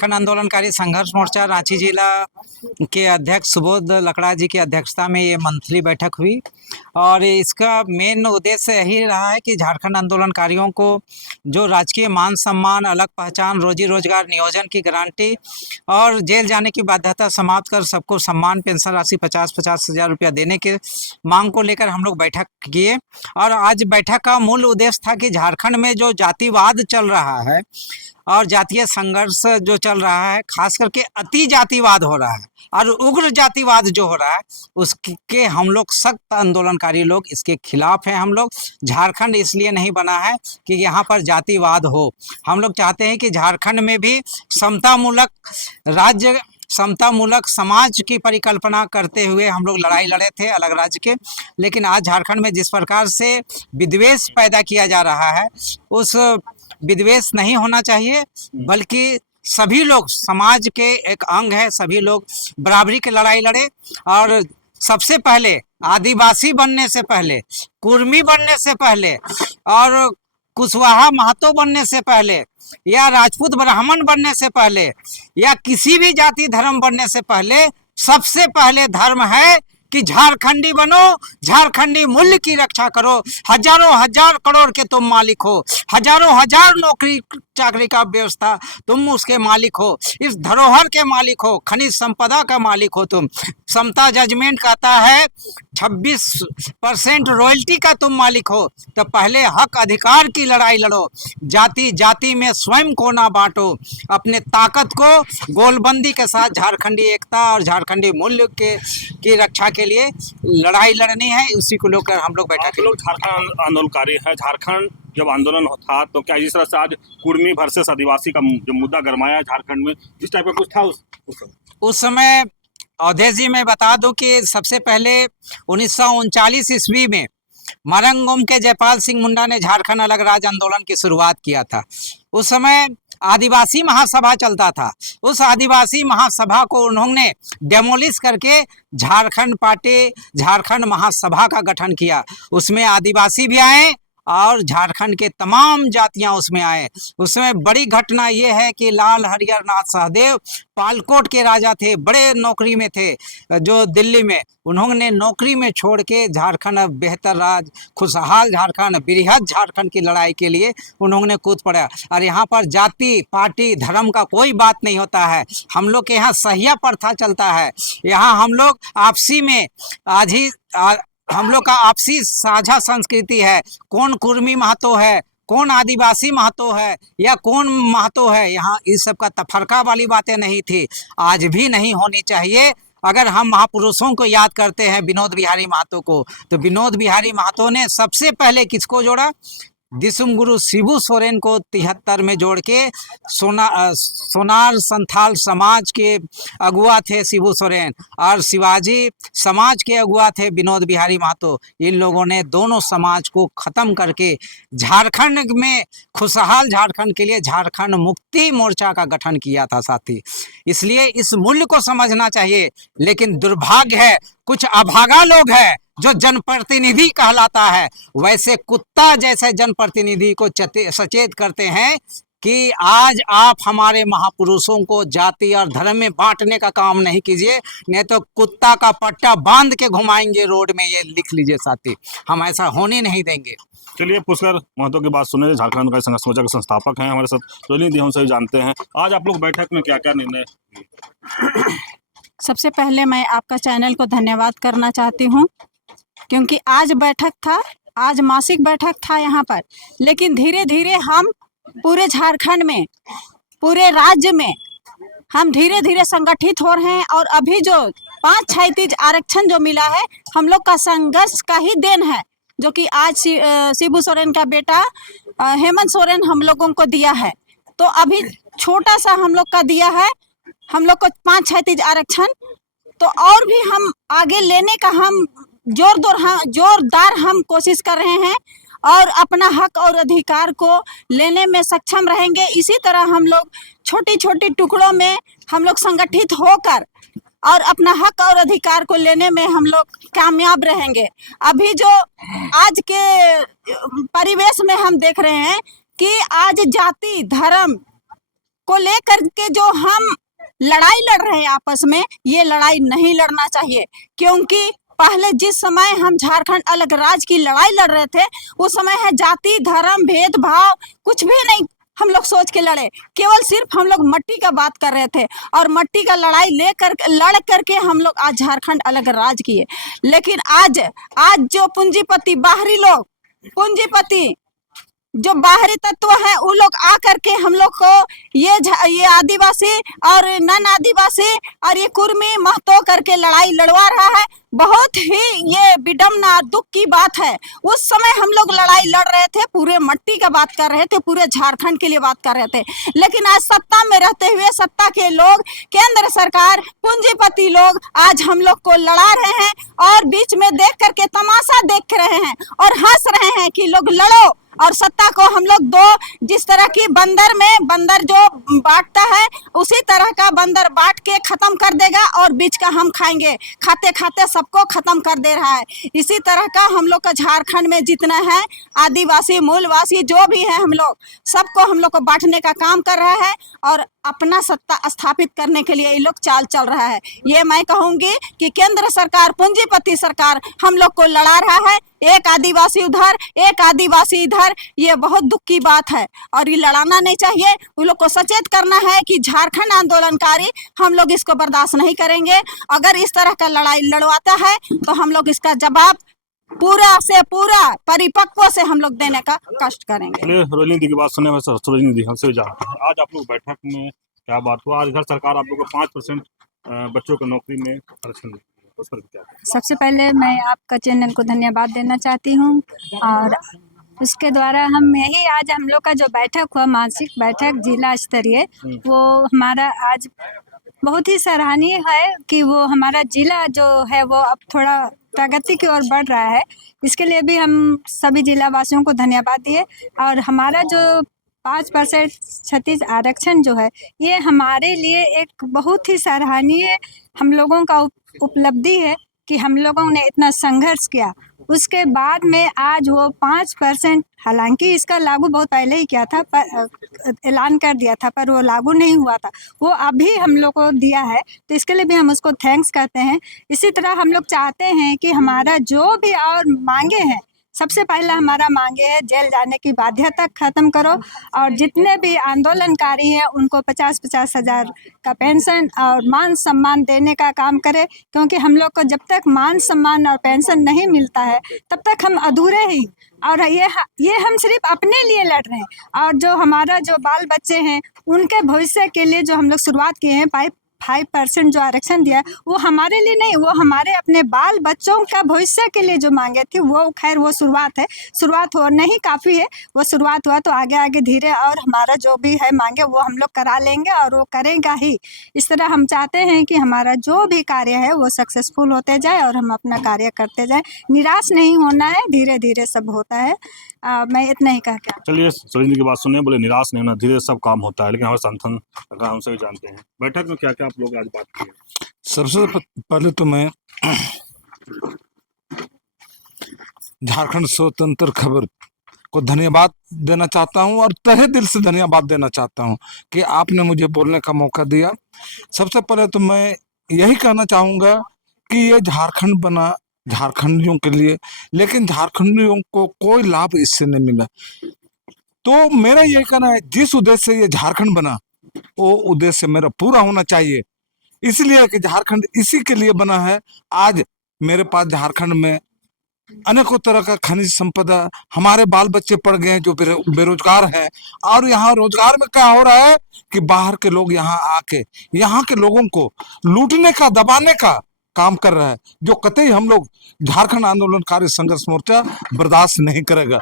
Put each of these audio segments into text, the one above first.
झारखंड आंदोलनकारी संघर्ष मोर्चा रांची जिला के अध्यक्ष सुबोध लकड़ा जी की अध्यक्षता में ये मंथली बैठक हुई और इसका मेन उद्देश्य यही रहा है कि झारखंड आंदोलनकारियों को जो राजकीय मान सम्मान, अलग पहचान, रोजी रोजगार, नियोजन की गारंटी और जेल जाने की बाध्यता समाप्त कर सबको सम्मान पेंशन राशि 50-50 हज़ार रुपया देने के मांग को लेकर हम लोग बैठक किए। और आज बैठक का मूल उद्देश्य था कि झारखंड में जो जातिवाद चल रहा है और जातीय संघर्ष जो चल रहा है, खास करके अति जातिवाद हो रहा है और उग्र जातिवाद जो हो रहा है, उसके हम लोग सख्त आंदोलनकारी लोग इसके खिलाफ हैं। हम लोग झारखंड इसलिए नहीं बना है कि यहाँ पर जातिवाद हो। हम लोग चाहते हैं कि झारखंड में भी समतामूलक राज्य, समतामूलक समाज की परिकल्पना करते हुए हम लोग लड़ाई लड़े थे अलग राज्य के। लेकिन आज झारखंड में जिस प्रकार से विद्वेष पैदा किया जा रहा है, उस विद्वेष नहीं होना चाहिए, बल्कि सभी लोग समाज के एक अंग है, सभी लोग बराबरी की लड़ाई लड़े। और सबसे पहले आदिवासी बनने से पहले, कुर्मी बनने से पहले और कुशवाहा महतो बनने से पहले या राजपूत ब्राह्मण बनने से पहले या किसी भी जाति धर्म बनने से पहले सबसे पहले धर्म है कि झारखंडी बनो, झारखंडी मूल्य की रक्षा करो। हजारों हजार करोड़ के तुम मालिक हो, हजारों हजार नौकरी चाकरी का व्यवस्था तुम उसके मालिक हो, इस धरोहर के मालिक हो, खनिज संपदा का मालिक हो तुम। समता जजमेंट कहता है 26% रॉयल्टी का तुम मालिक हो। तो पहले हक अधिकार की लड़ाई लड़ो, जाति जाति में स्वयं को ना बांटो। अपने ताकत को गोलबंदी के साथ झारखंडी एकता और झारखंडी मूल्य की रक्षा के लिए लड़ाई लड़नी है। उसी को लेकर हम लोग बैठा के लोग झारखंड आंदोलनकारी है। झारखंड जब आंदोलन था तो क्या जिस तरह से आज कुर्मी वर्सेस आदिवासी का जो मुद्दा गरमाया झारखंड में, जिस टाइप का कुछ था उस समय अवधेश जी मैं बता दूं कि सबसे पहले 1939 ईस्वी में मरंगोम के जयपाल सिंह मुंडा ने झारखंड अलग राज्य आंदोलन की शुरुआत किया था। उस समय आदिवासी महासभा चलता था। उस आदिवासी महासभा को उन्होंने डेमोलिश करके झारखंड पार्टी, झारखंड महासभा का गठन किया। उसमें आदिवासी भी आए और झारखंड के तमाम जातियां उसमें आए। उसमें बड़ी घटना ये है कि लाल हरिहर नाथ सहदेव पालकोट के राजा थे, बड़े नौकरी में थे जो दिल्ली में। उन्होंने नौकरी में छोड़ के झारखंड बेहतर राज्य, खुशहाल झारखंड, बृहद झारखंड की लड़ाई के लिए उन्होंने कूद पड़ा। और यहाँ पर जाति, पार्टी, धर्म का कोई बात नहीं होता है। हम लोग के यहाँ सहिया प्रथा चलता है। यहाँ हम लोग आपसी में हम लोग का आपसी साझा संस्कृति है। कौन कुर्मी महतो है, कौन आदिवासी महतो है या कौन महतो है, यहाँ इस सब का तफरका वाली बातें नहीं थी, आज भी नहीं होनी चाहिए। अगर हम महापुरुषों को याद करते हैं, विनोद बिहारी महतो को, तो विनोद बिहारी महतो ने सबसे पहले किसको जोड़ा? दिसुम गुरु शिबू सोरेन को 73 में जोड़ के सोनार संथाल समाज के अगुआ थे शिबू सोरेन और शिवाजी समाज के अगुआ थे विनोद बिहारी महतो। इन लोगों ने दोनों समाज को ख़त्म करके झारखंड में खुशहाल झारखंड के लिए झारखंड मुक्ति मोर्चा का गठन किया था साथी। इसलिए इस मूल्य को समझना चाहिए। लेकिन दुर्भाग्य है, कुछ अभागा लोग हैं जो जनप्रतिनिधि कहलाता है, वैसे कुत्ता जैसे जनप्रतिनिधि को सचेत करते हैं कि आज आप हमारे महापुरुषों को जाति और धर्म में बांटने का काम नहीं कीजिए, नहीं तो कुत्ता का पट्टा बांध के घुमाएंगे रोड में। ये लिख लीजिए साथी, हम ऐसा होने नहीं देंगे। चलिए पुष्कर महतो की बात सुने, झारखंड का संघर्ष मोर्चा के संस्थापक हैं हमारे साथ, तो हम सभी जानते हैं आज आप लोग बैठक में क्या क्या निर्णय? सबसे पहले मैं आपका चैनल को धन्यवाद करना चाहती हूँ, क्योंकि आज बैठक था, आज मासिक बैठक था यहाँ पर, लेकिन धीरे धीरे हम पूरे झारखंड में, पूरे राज्य में हम धीरे धीरे संगठित हो रहे हैं। और अभी जो 5 क्षैतिज आरक्षण जो मिला है, हम लोग का संघर्ष का ही देन है, जो कि आज शिबू सोरेन का बेटा हेमंत सोरेन हम लोगों को दिया है। तो अभी छोटा सा हम लोग का दिया है, हम लोग को 5 क्षैतिज आरक्षण, तो और भी हम आगे लेने का हम जोरदार हम कोशिश कर रहे हैं और अपना हक और अधिकार को लेने में सक्षम रहेंगे। इसी तरह हम लोग छोटी छोटी टुकड़ों में हम लोग संगठित होकर और अपना हक और अधिकार को लेने में हम लोग कामयाब रहेंगे। अभी जो आज के परिवेश में हम देख रहे हैं कि आज जाति, धर्म को लेकर के जो हम लड़ाई लड़ रहे हैं आपस में, ये लड़ाई नहीं लड़ना चाहिए। क्योंकि पहले जिस समय हम झारखंड अलग राज्य की लड़ाई लड़ रहे थे, उस समय है जाति धर्म भेदभाव कुछ भी नहीं हम लोग सोच के लड़े, केवल सिर्फ हम लोग मट्टी का बात कर रहे थे और मट्टी का लड़ाई लेकर लड़ करके हम लोग आज झारखंड अलग राज्य किए। लेकिन आज जो पूंजीपति बाहरी लोग, पूंजीपति जो बाहरी तत्व है, वो लोग आ करके हम लोग को ये आदिवासी और नन आदिवासी और ये कुर्मी महतो करके लड़ाई लड़वा रहा है। बहुत ही ये विडम्बना दुख की बात है। उस समय हम लोग लड़ाई लड़ रहे थे, पूरे मट्टी का बात कर रहे थे, पूरे झारखंड के लिए बात कर रहे थे। लेकिन आज सत्ता में रहते हुए सत्ता के लोग, केंद्र सरकार, पूंजीपति लोग आज हम लोग को लड़ा रहे हैं और बीच में देख करके तमाशा देख रहे हैं और हंस रहे हैं कि लोग लड़ो। और सत्ता को हम लोग दो, जिस तरह की बंदर में बंदर जो बांटता है, उसी तरह का बंदर बांट के खत्म कर देगा और बीच का हम खाएंगे। खाते खाते सबको खत्म कर दे रहा है। इसी तरह का हम लोग का झारखंड में जितना है आदिवासी मूलवासी जो भी है, हम लोग सबको हम लोग को बांटने का काम कर रहा है और अपना सत्ता स्थापित करने के लिए ये लोग चाल चल रहा है। ये मैं कहूंगी कि केंद्र सरकार, पूंजीपति सरकार हम लोग को लड़ा रहा है, एक आदिवासी उधर एक आदिवासी इधर। ये बहुत दुख की बात है और ये लड़ाना नहीं चाहिए। उन लोग को सचेत करना है कि झारखंड आंदोलनकारी हम लोग इसको बर्दाश्त नहीं करेंगे। अगर इस तरह का लड़ाई लड़वाता है तो हम लोग इसका जवाब पूरा से पूरा परिपक्व से हम लोग देने का कष्ट करेंगे। चलिए रोहिणी दी की बात सुने, वैसे रोहिणी दी हमसे जानते हैं आज आप लोग बैठक में क्या बात हुआ। आज इधर सरकार आप लोग को 5% बच्चों को नौकरी में आरक्षण, उस पर क्या? सबसे पहले मैं आपका चैनल को धन्यवाद देना चाहती हूँ और उसके द्वारा हम यही आज हम लोग का जो बैठक हुआ, मासिक बैठक जिला स्तरीय, वो हमारा आज बहुत ही सराहनीय है कि वो हमारा जिला जो है वो अब थोड़ा प्रगति की ओर बढ़ रहा है। इसके लिए भी हम सभी जिला वासियों को धन्यवाद दिए। और हमारा जो 5% क्षतिज आरक्षण जो है, ये हमारे लिए एक बहुत ही सराहनीय हम लोगों का उपलब्धि है कि हम लोगों ने इतना संघर्ष किया। उसके बाद में आज वो 5%, हालांकि इसका लागू बहुत पहले ही किया था, पर ऐलान कर दिया था, पर वो लागू नहीं हुआ था, वो अभी हम लोग को दिया है, तो इसके लिए भी हम उसको थैंक्स करते हैं। इसी तरह हम लोग चाहते हैं कि हमारा जो भी और मांगे हैं, सबसे पहला हमारा मांगे है जेल जाने की बाध्यता खत्म करो और जितने भी आंदोलनकारी हैं उनको 50-50 हज़ार का पेंशन और मान सम्मान देने का काम करे। क्योंकि हम लोग को जब तक मान सम्मान और पेंशन नहीं मिलता है तब तक हम अधूरे ही, और ये हम सिर्फ अपने लिए लड़ रहे हैं। और जो हमारा जो बाल बच्चे हैं उनके भविष्य के लिए जो हम लोग शुरुआत किए हैं, 5% जो आरक्षण दिया है, वो हमारे लिए नहीं, वो हमारे अपने बाल बच्चों का भविष्य के लिए जो मांगे थी, वो खैर वो शुरुआत है, शुरुआत हो नहीं काफ़ी है, वो शुरुआत हुआ तो आगे आगे धीरे और हमारा जो भी है मांगे वो हम लोग करा लेंगे और वो करेगा ही। इस तरह हम चाहते हैं कि हमारा जो भी कार्य है वो सक्सेसफुल होते जाए और हम अपना कार्य करते जाए। निराश नहीं होना है, धीरे धीरे सब होता है। मैं इतना ही कह के। चलिए सुरेंद्र की बात सुने, बोले निराश नहीं होना, धीरे सब काम होता है। लेकिन हमारे संगठन हमसे भी जानते हैं बैठक में क्या क्या आप लोग आज बात की है। सबसे पहले तो मैं झारखंड स्वतंत्र खबर को धन्यवाद देना चाहता हूं और तहे दिल से धन्यवाद देना चाहता हूं कि आपने मुझे बोलने का मौका दिया। सबसे पहले तो मैं यही कहना चाहूँगा कि ये झारखंड बना झारखंडियों के लिए, लेकिन झारखंडियों को कोई लाभ इससे नहीं मिला। तो मेरा ये कहना है, जिस उद्देश्य से ये झारखंड बना वो उद्देश्य मेरा पूरा होना चाहिए। इसलिए कि झारखंड इसी के लिए बना है। आज मेरे पास झारखंड में अनेकों तरह का खनिज संपदा, हमारे बाल बच्चे पढ़ गए हैं जो बेरोजगार हैं, और यहाँ रोजगार में क्या हो रहा है कि बाहर के लोग यहाँ आके यहाँ के लोगों को लूटने का, दबाने का काम कर रहा है, जो कतई हम लोग झारखंड आंदोलनकारी संघर्ष मोर्चा बर्दाश्त नहीं करेगा।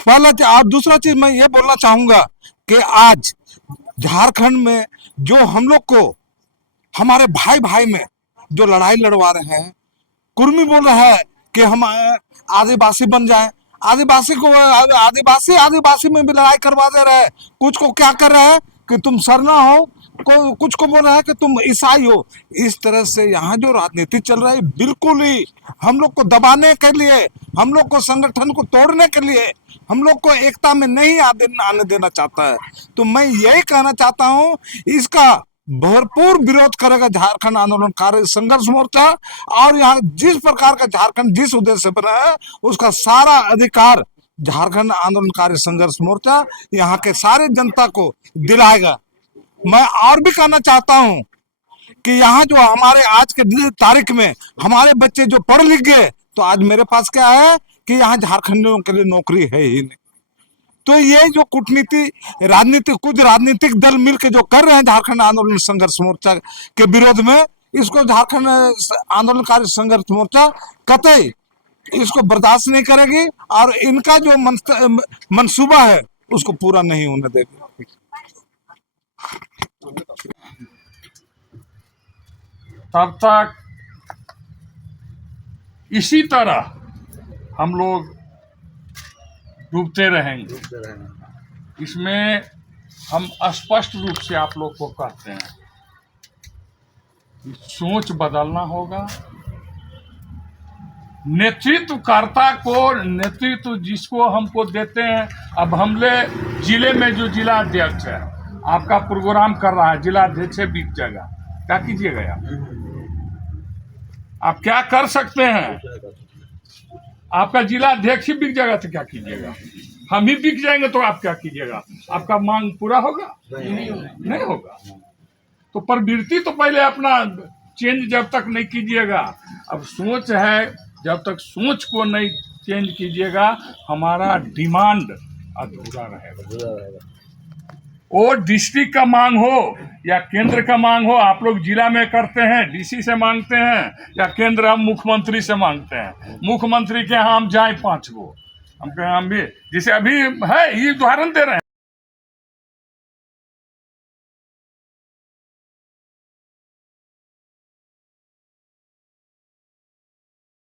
पहला दूसरा चीज मैं ये बोलना चाहूंगा कि आज झारखंड में जो हम लोग को हमारे भाई भाई में जो लड़ाई लड़वा रहे हैं, कुर्मी बोल रहा है कि हम आदिवासी बन जाएं, आदिवासी को आदिवासी में भी लड़ाई करवा दे रहा है। कुछ को क्या कर रहा है कि तुम सरना हो कुछ को बोल रहा है कि तुम ईसाई हो। इस तरह से यहाँ जो राजनीति चल रही है बिल्कुल ही हम लोग को दबाने के लिए, हम लोग को संगठन को तोड़ने के लिए, हम लोग को एकता में नहीं आने देना चाहता है। तो मैं यही कहना चाहता हूँ, इसका भरपूर विरोध करेगा झारखंड आंदोलनकारी संघर्ष मोर्चा। और यहाँ जिस प्रकार का झारखंड जिस उद्देश्य से बना है उसका सारा अधिकार झारखंड आंदोलनकारी संघर्ष मोर्चा यहाँ के सारे जनता को दिलाएगा। मैं और भी कहना चाहता हूँ कि यहाँ जो हमारे आज के तारीख में हमारे बच्चे जो पढ़ लिख गए, तो आज मेरे पास क्या है कि यहाँ झारखंडियों के लिए नौकरी है ही नहीं। तो ये जो कूटनीति राजनीति कुछ राजनीतिक दल मिलकर जो कर रहे हैं झारखंड आंदोलन संघर्ष मोर्चा के विरोध में, इसको झारखंड आंदोलनकारी संघर्ष मोर्चा कतई इसको बर्दाश्त नहीं करेगी और इनका जो मंसूबा है उसको पूरा नहीं होने देगी। तब तक इसी तरह हम लोग डूबते रहेंगे। इसमें हम स्पष्ट रूप से आप लोग को कहते हैं कि सोच बदलना होगा। नेतृत्वकर्ता को, नेतृत्व जिसको हमको देते हैं, अब हमले जिले में जो जिला अध्यक्ष है आपका प्रोग्राम कर रहा है, जिला अध्यक्ष से बिक जाएगा, क्या कीजिएगा आप क्या कर सकते हैं? आपका जिला अध्यक्ष ही बिक जाएगा तो क्या कीजिएगा? हम ही बिक जाएंगे तो आप क्या कीजिएगा? आपका मांग पूरा होगा? नहीं होगा। तो प्रवृत्ति तो पहले अपना चेंज जब तक नहीं कीजिएगा, अब सोच है, जब तक सोच को नहीं चेंज कीजिएगा हमारा डिमांड अधूरा रहेगा। वो डिस्ट्रिक्ट का मांग हो या केंद्र का मांग हो, आप लोग जिला में करते हैं, डीसी से मांगते हैं, या केंद्र हम मुख्यमंत्री से मांगते हैं। मुख्यमंत्री के यहाँ हम जाए 5 गो, हम भी जैसे अभी है, ये उदाहरण दे रहे हैं।